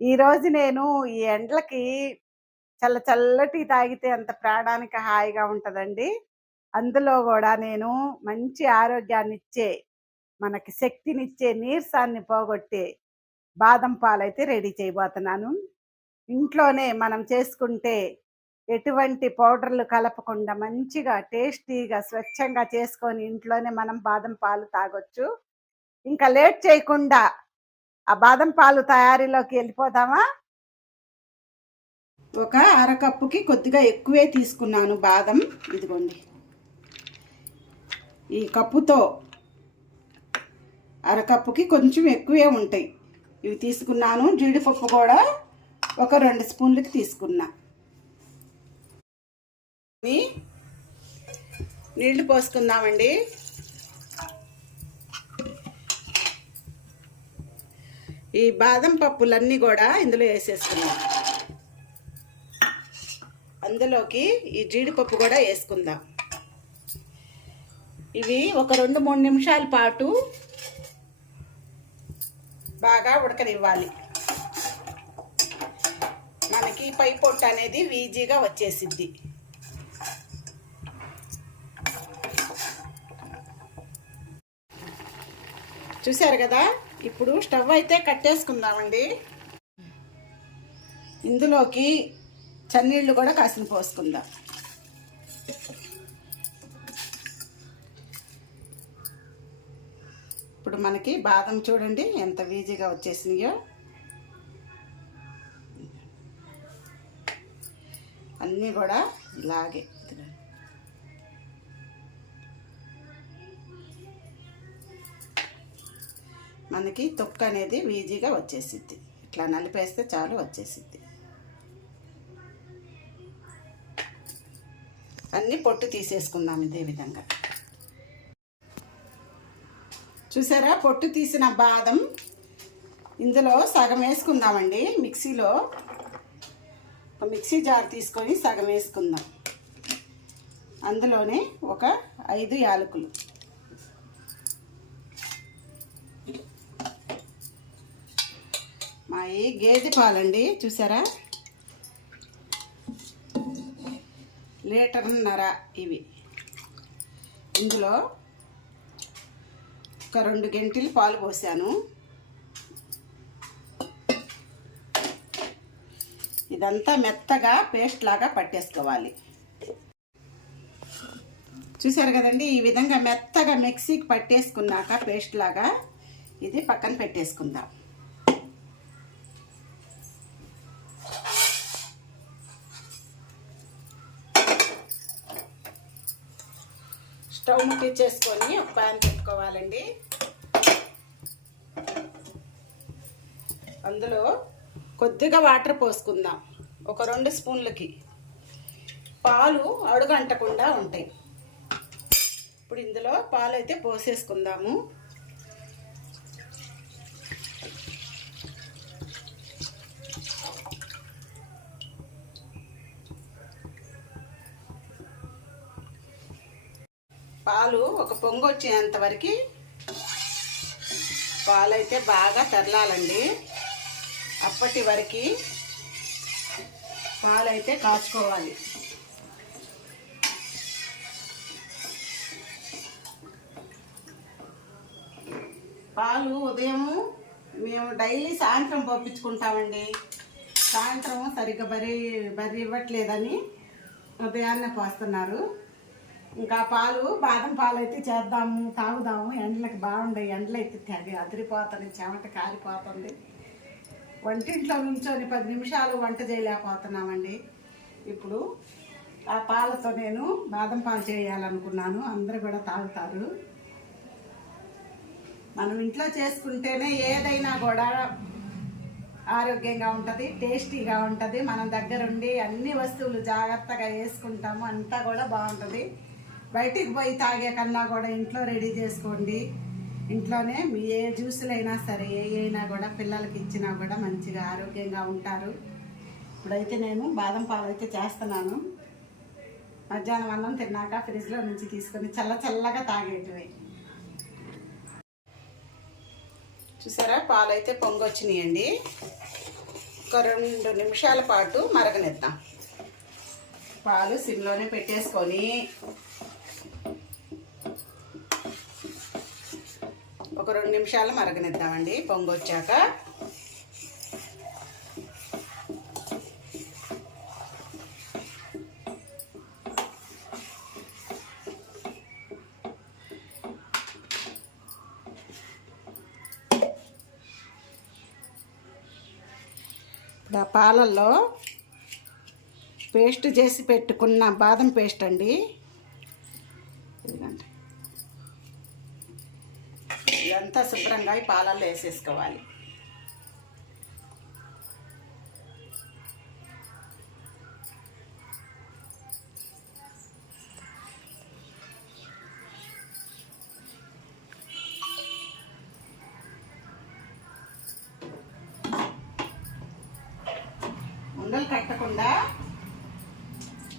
ఈరోజు నేను ఈ ఎండలకి చల్లటి తాగితే అంత ప్రాణానికి హాయిగా ఉంటదండి. అందులో గూడా నేను మంచి ఆరోగ్యాన్నిచ్చే, మనకి శక్తినిచ్చే, నీరసాన్ని పోగొట్టే బాదం పాలైతే రెడీ చేయబోతున్నాను. ఇంట్లోనే మనం చేసుకుంటే ఎటువంటి పౌడర్‌లు కలపకుండా మంచిగా టేస్టీగా, స్వచ్ఛంగా చేసుకొని ఇంట్లోనే మనం బాదం పాలు తాగొచ్చు. ఇంకా లేట్ చేయకుండా ఆ బాదం పాలు తయారీలోకి ఎళ్ళిపోదామా? ఒక అరకప్పుకి కొద్దిగా ఎక్కువే తీసుకున్నాను బాదం. ఇదిగోండి, ఈ కప్పుతో అరకప్పుకి కొంచెం ఎక్కువే ఉంటాయి. ఇవి తీసుకున్నాను. జీడిపప్పు కూడా ఒక 2 స్పూన్లకి తీసుకున్నా. నీళ్లు పోసుకుందామండి. ఈ బాదం పప్పులన్నీ కూడా ఇందులో వేసేసుకుందాం. అందులోకి ఈ జీడిపప్పు కూడా వేసుకుందాం. ఇవి ఒక 2-3 నిమిషాల పాటు బాగా ఉడకనివ్వాలి. మనకి పై పొట్టు అనేది ఈజీగా వచ్చేసిద్ది. చూసారు కదా? ఇప్పుడు స్టవ్ అయితే కట్టేసుకుందామండి. ఇందులోకి చన్నీళ్ళు కూడా కాసిన పోసుకుందాం. ఇప్పుడు మనకి బాదం చూడండి ఎంత ఈజీగా వచ్చేసినాయో. అన్నీ కూడా ఇలాగే మనకి తొక్క అనేది ఈజీగా వచ్చేసిద్ది. ఇట్లా నలిపేస్తే చాలు వచ్చేసిద్ది. అన్నీ పొట్టు తీసేసుకుందాం ఇదే విధంగా. చూసారా? పొట్టు తీసిన బాదం ఇందులో సగం వేసుకుందామండి. మిక్సీలో ఒక మిక్సీ జార్ తీసుకొని సగం వేసుకుందాం. అందులోనే ఒక 5 యాలకులు, మా ఈ గేదె పాలండి. చూసారా? 1.5 లీటర్ ఇవి. ఇందులో ఒక 2 గంటలు పాలు పోసాను. ఇదంతా మెత్తగా పేస్ట్ లాగా పట్టేసుకోవాలి. చూసారు కదండి? ఈ విధంగా మెత్తగా మిక్సీకి పట్టేసుకున్నాక పేస్ట్ లాగా ఇది పక్కన పెట్టేసుకుందాం. స్టవ్ ముట్టించేసుకొని ఒక ప్యాన్ పెట్టుకోవాలండి. అందులో కొద్దిగా వాటర్ పోసుకుందాం. ఒక 2 స్పూన్లకి. పాలు అడుగంటకుండా ఉంటాయి. ఇప్పుడు ఇందులో పాలు అయితే పోసేసుకుందాము. పాలు ఒక పొంగు వచ్చేంత వరకు పాలైతే బాగా తెరలాలండి. అప్పటి వరకు పాలైతే కాచుకోవాలి. పాలు ఉదయము మేము డైలీ సాయంత్రం పంపించుకుంటామండి. సాయంత్రం సరిగ్గా బర్రె ఇవ్వట్లేదని ఉదయాన్నే పోస్తున్నారు. ఇంకా పాలు బాదం పాలు అయితే చేద్దాము, తాగుదాము. ఎండలకి బాగుండయి. ఎండలు అయితే తెగ అదిరిపోతుంది, చెమట కారిపోతుంది. వంటింట్లో నుంచొని 10 నిమిషాలు వంట చేయలేకపోతున్నామండి. ఇప్పుడు ఆ పాలతో నేను బాదం పాలు చేయాలనుకున్నాను. అందరూ కూడా తాగుతారు. మనం ఇంట్లో చేసుకుంటేనే ఏదైనా కూడా ఆరోగ్యంగా ఉంటుంది, టేస్టీగా ఉంటుంది. మనం దగ్గరుండి అన్ని వస్తువులు జాగ్రత్తగా వేసుకుంటాము, అంతా కూడా బాగుంటుంది. బయటికి పోయి తాగే కన్నా కూడా ఇంట్లో రెడీ చేసుకోండి. ఇంట్లోనే మీ ఏ జ్యూసులైనా సరే ఏ అయినా కూడా పిల్లలకి ఇచ్చినా కూడా మంచిగా ఆరోగ్యంగా ఉంటారు. ఇప్పుడైతే నేను బాదం పాలు అయితే చేస్తున్నాను. మధ్యాహ్నం అన్నం తిన్నాక ఫ్రిడ్జ్లో నుంచి తీసుకొని చల్లగా తాగేటివి. చూసారా? పాలు అయితే పొంగొచ్చినాయండి. ఒక 2 నిమిషాల పాటు మరగనిద్దాం. పాలు సిమ్లోనే పెట్టేసుకొని ఒక 2 నిమిషాలు మరగనిద్దామండి. పొంగొచ్చాక పాలల్లో పేస్ట్ చేసి పెట్టుకున్న బాదం పేస్ట్ అండి. ఇదంతా శుభ్రంగా ఈ పాలల్లో వేసేసుకోవాలి. ఉండలు కట్టకుండా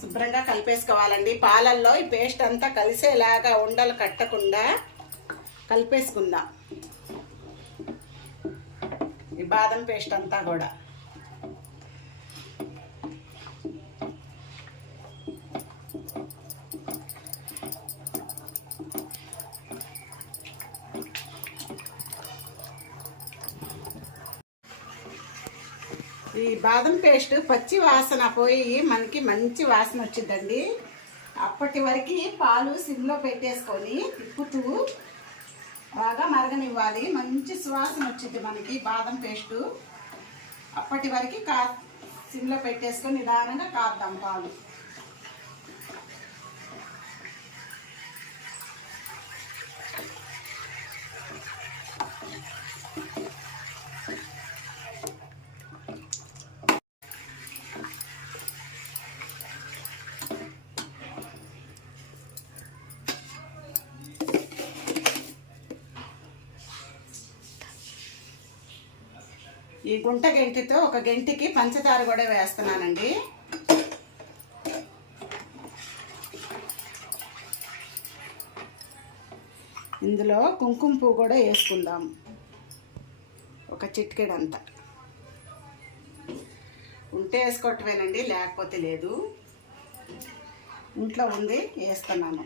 శుభ్రంగా కలిపేసుకోవాలండి. పాలల్లో ఈ పేస్ట్ అంతా కలిసేలాగా ఉండలు కట్టకుండా కలిపేసుకుందాం. ఈ బాదం పేస్ట్ అంతా కూడా ఈ బాదం పేస్ట్ పచ్చి వాసన పోయి మనకి మంచి వాసన వచ్చిందండి. అప్పటి వరకు పాలు సిమ్లో పెట్టేసుకొని తిప్పుతూ బాగా మరగనివ్వాలి. మంచి సువాసన వచ్చింది మనకి బాదం పేస్టు. అప్పటి వరకు సిమ్లో పెట్టేసుకొని నిదానంగా కాద్దాం పాలు. ఈ గుంట గెంటితో ఒక గెంటికి పంచదార కూడా వేస్తున్నానండి. ఇందులో కుంకుమ పువ్వు కూడా వేసుకుందాం, ఒక చిటికెడంతా. ఉంటే వేసుకోవటమేనండి, లేకపోతే లేదు. ఇంట్లో ఉంది, వేస్తున్నాను.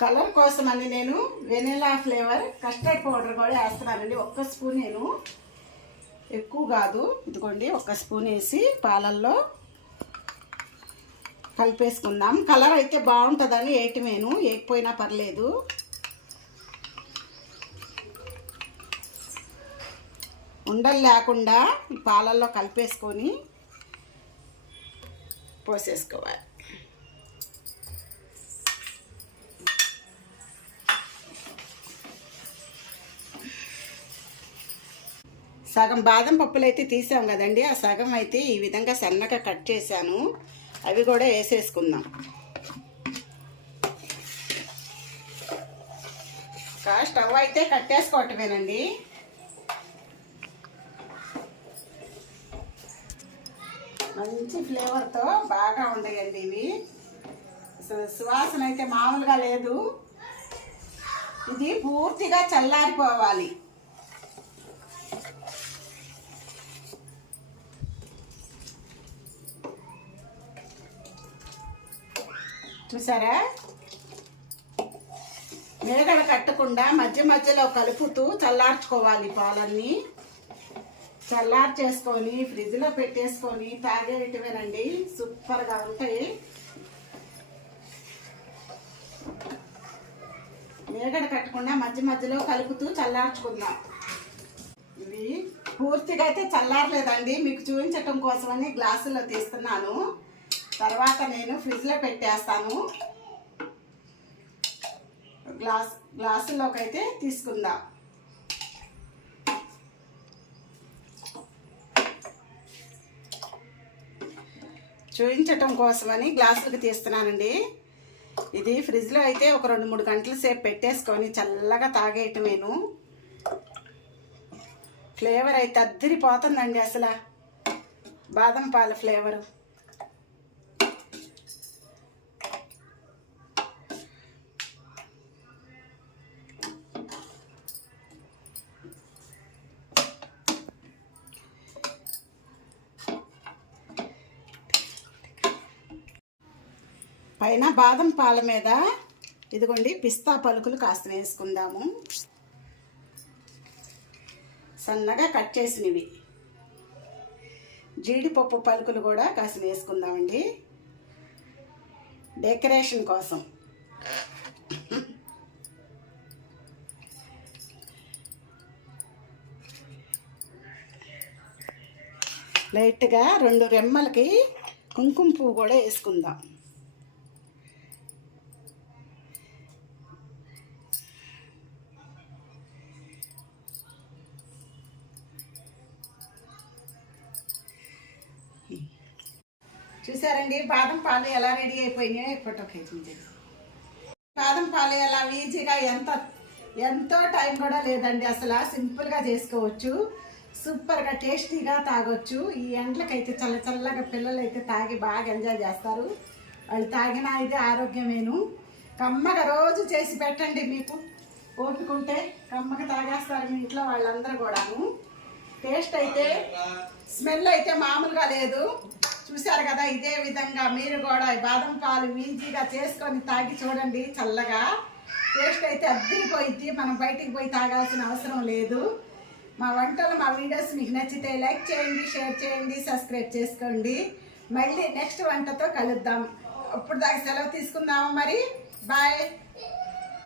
కలర్ కోసమని నేను వెనిలా ఫ్లేవర్ కస్టర్డ్ పౌడర్ కూడా వేస్తున్నానండి. 1 స్పూన్, నేను ఎక్కువ కాదు. ఇదిగోండి, 1 స్పూన్ వేసి పాలల్లో కలిపేసుకుందాం. కలర్ అయితే బాగుంటుందని వేయటమేను, వేయకపోయినా పర్లేదు. ఉండలు లేకుండా పాలల్లో కలిపేసుకొని పోసేసుకోవాలి. సగం బాదం పప్పులు అయితే తీసాం కదండి, ఆ సగం అయితే ఈ విధంగా సన్నగా కట్ చేశాను. అవి కూడా వేసేసుకుందాం. స్టవ్ అయితే కట్టేసుకోవటమేనండి. మంచి ఫ్లేవర్తో బాగా ఉండయండి ఇవి. సువాసన అయితే మామూలుగా లేదు. ఇది పూర్తిగా చల్లారిపోవాలి. చూసారా, మేగడ కట్టకుండా మధ్య మధ్యలో కలుపుతూ చల్లార్చుకోవాలి. పాలన్నీ చల్లార్చేసుకొని ఫ్రిడ్జ్లో పెట్టేసుకొని తాగేటివేనండి, సూపర్గా ఉంటాయి. మేగడ కట్టకుండా మధ్య మధ్యలో కలుపుతూ చల్లార్చుకుందాం. ఇవి పూర్తిగా అయితే చల్లారలేదండి, మీకు చూపించటం కోసమని గ్లాసులో తీస్తున్నాను. తర్వాత నేను ఫ్రిడ్జ్లో పెట్టేస్తాను. గ్లాసులోకి అయితే తీసుకుందాం. చూపించటం కోసమని గ్లాసులకు తీస్తున్నానండి. ఇది ఫ్రిడ్జ్లో అయితే ఒక 2-3 గంటల సేపు పెట్టేసుకొని చల్లగా తాగేయటమేను. ఫ్లేవర్ అయితే అద్దరిపోతుందండి అసలు, బాదం పాల ఫ్లేవరు. పైన బాదం పాల మీద ఇదిగోండి పిస్తా పలుకులు కాస్త వేసుకుందాము, సన్నగా కట్ చేసినవి. జీడిపప్పు పలుకులు కూడా కాస్త వేసుకుందామండి డెకరేషన్ కోసం. లైట్గా 2 రెమ్మలకి కుంకుమ పువ్వు కూడా వేసుకుందాం. చూసారండి బాదం పాలు ఎలా రెడీ అయిపోయినాయో. ఫోటో ఖీచింది. బాదం పాలు ఎలా ఈజీగా ఎంతో టైం కూడా లేదండి అసలు, సింపుల్గా చేసుకోవచ్చు, సూపర్గా టేస్టీగా తాగొచ్చు. ఈ ఎండలకైతే చల్లగా పిల్లలు అయితే తాగి బాగా ఎంజాయ్ చేస్తారు. వాళ్ళు తాగినా అయితే ఆరోగ్యమేను. కమ్మగా రోజు చేసి పెట్టండి, మీకు ఓపికంటే కమ్మగా తాగేస్తారు మీ ఇంట్లో వాళ్ళందరూ కూడాను. టేస్ట్ అయితే స్మెల్ అయితే మామూలుగా లేదు. చూశారు కదా, ఇదే విధంగా మీరు కూడా బాదం పాలు ఈజీగా చేసుకొని తాగి చూడండి. చల్లగా టేస్ట్ అయితే అద్దరిపోయిద్ది. మనం బయటికి పోయి తాగాల్సిన అవసరం లేదు. మా వంటలు, మా వీడియోస్ మీకు నచ్చితే లైక్ చేయండి, షేర్ చేయండి, సబ్స్క్రైబ్ చేసుకోండి. మళ్ళీ నెక్స్ట్ వంటతో కలుద్దాం. అప్పుడు దాకా సెలవు తీసుకుందాము మరి. బాయ్.